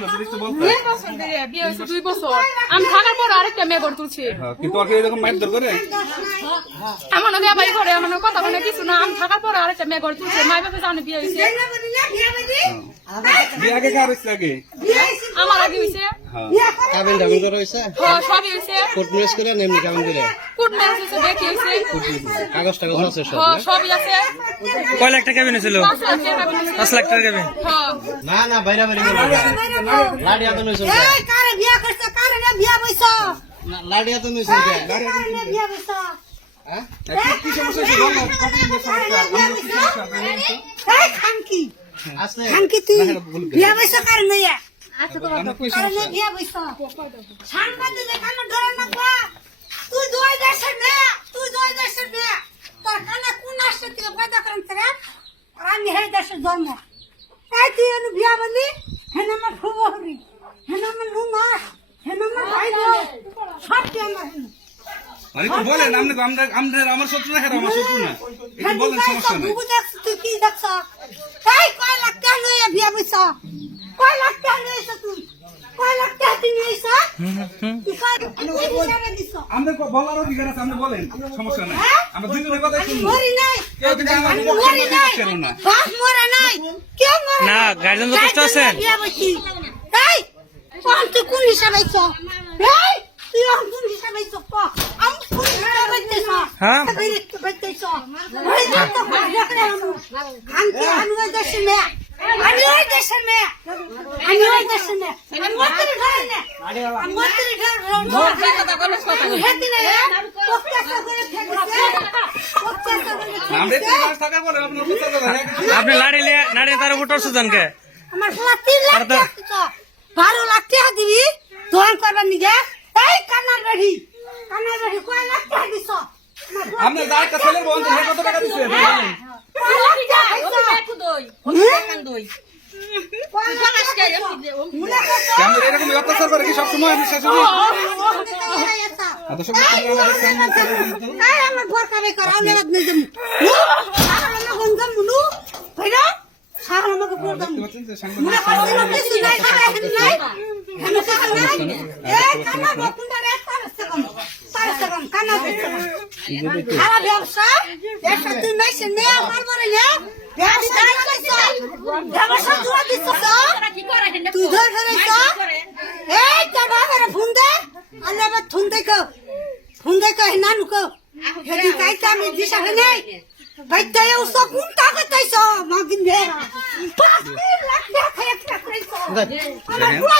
ছিল যদি একটু বলতে। দুই বছর ধরে বিয়ে হয়েছে দুই বছর। আমি থাকার পর আরেকটা মেয়ে ঘর তুলছি। হ্যাঁ, কিন্তু এরকম করে? করে এমন কথা বলে কিছু না। আমি থাকার পর আরেকটা মেয়ে ঘর তুলছে। মাই বাপে জানে বিয়ে হয়েছে। বিয়ে আগে কার হয়েছে আগে? আমার আগে হয়েছে। হ্যাঁ। করা হয়েছে? হ্যাঁ, সবই হয়েছে। কোর্ট ম্যারেজ করে না এমনি কাবিন করে কুট ম্যারেজ হয়েছে দেখি হয়েছে কাগজ টাগজ আছে সব হ্যাঁ, সবই আছে। কয় লাখ টাকা কিনেছিল? পাঁচ লাখ টাকা হ্যাঁ না না বাইরে বাইরে লাড়ি নইছ এই কারে বিয়া করছ? কারে না বিয়া বইছ? লাড়ি না বিয়া বইছ? হ্যাঁ? কি- কি সমস্যা হয়েছে বল না, খানকি। তুই বিয়া বইছ কারে না আমরা না পা তুই দুই দেশের মেয়ে তুই দুই দেশের মেয়ে। তোর কানে কোন আসছে তুই পয়দা করেন তোরা আমি হে দেশের জন্ম। তাই তুই এনে বিয়া বলি হেন আমার খুব হবি। হেন আমার নুনাস হেন আমার ভাই সব তুই আমার হেন। আরে একটু বলেন আপনি তো আমরা আমার শত্রু না হ্যাঁ আমার শত্রু না? হ্যাঁ, বলেন সমস্যা নেই। তুই কি দেখছ? এই কয় টাকা বিয়া বইছ কয় লাখ টাকা লইছ তুই? কয় লাখ টাকা তুই নিয়েছ দিছ বলার অধিকার আছে আপনি বলেন সমস্যা নাই। হ্যাঁ? আমরা দুজনের কথা আমি মরি নাই। কেউ কিন্তু আমার আমি মরি নাই। না। বাপ মরে নাই। কেউ মরে না, নাই। তো কষ্ট আছে। guardian বিয়া বইছি এই কোন তুই কোন হিসাবে আইছ? এই তুই কোন হিসাবে আইছ? ক? আমি কোন হিসাবে আইছ হ্যাঁ? তো বাইতেছ তো আমি আমি আমি ওই দেশের মেয়ে। আমি ওই দেশের মেয়ে। আমি মন্ত্রী ঘরে না। আমি মন্ত্রী ঘরে আমি হেতি না পক্কাসা করে ফেলেছে। পক্কাসা করে আমরা ফেলেছে তিন মাস থাকার পরে আপনার কথা কথা হ্যাঁ, আপনি লাড়ি লিয়ে নাড়ি তার উপর টরছে জনকে আমার পুরা তিন লাখ দিছ। বারো লাখ টাকা দিবি। দোকান করবার নিগে। এই কান্নার বাড়ি। কান্নার বাড়ি কয় লাখ টাকা দিছ? আপনি যা একটা বন্ধু কত টাকা লাখ টাকা দিছ? কয় লাখ টাকা দিছ? মনে করছ? কেন এরকম অত্যাচার করে কি সবসময় আপনি শাশুড়ি এত সব কিছু আমাদের সামনে করে কিন্তু এই আমার ঘর কামে কর, আমি রাত যাব। নু, সাহাল আমার গঙ্গাম নু, ভাইরা, সাহাল আমাকে বলতাম। দেখতে পাচ্ছেন যে মনে সাংবাদিক করো কোনো কিছু নাই, খাবার এখন নাই। হেমে সাহাল নাই। এই কান্নার বকুনটা রে, তার সেকম, তার সেকম, কান্নার সেকম। সারা ব্যবসা, ব্যবসা তুই নাইছে নে, আমার বলে নে, তুই ধর ফেলেছ, এই তোর বাবারে ফোন দে, আল্লাহ এবার ফোন দেখো, ফোন দেখো, হে নানু কো, হেদি কাইতে আমি দিশা হে নেই, বাইতে উস কোন টাকা তাইছ, মাগিন ভে, পাঁচ লাখ টাকা একটা কইছ, আমার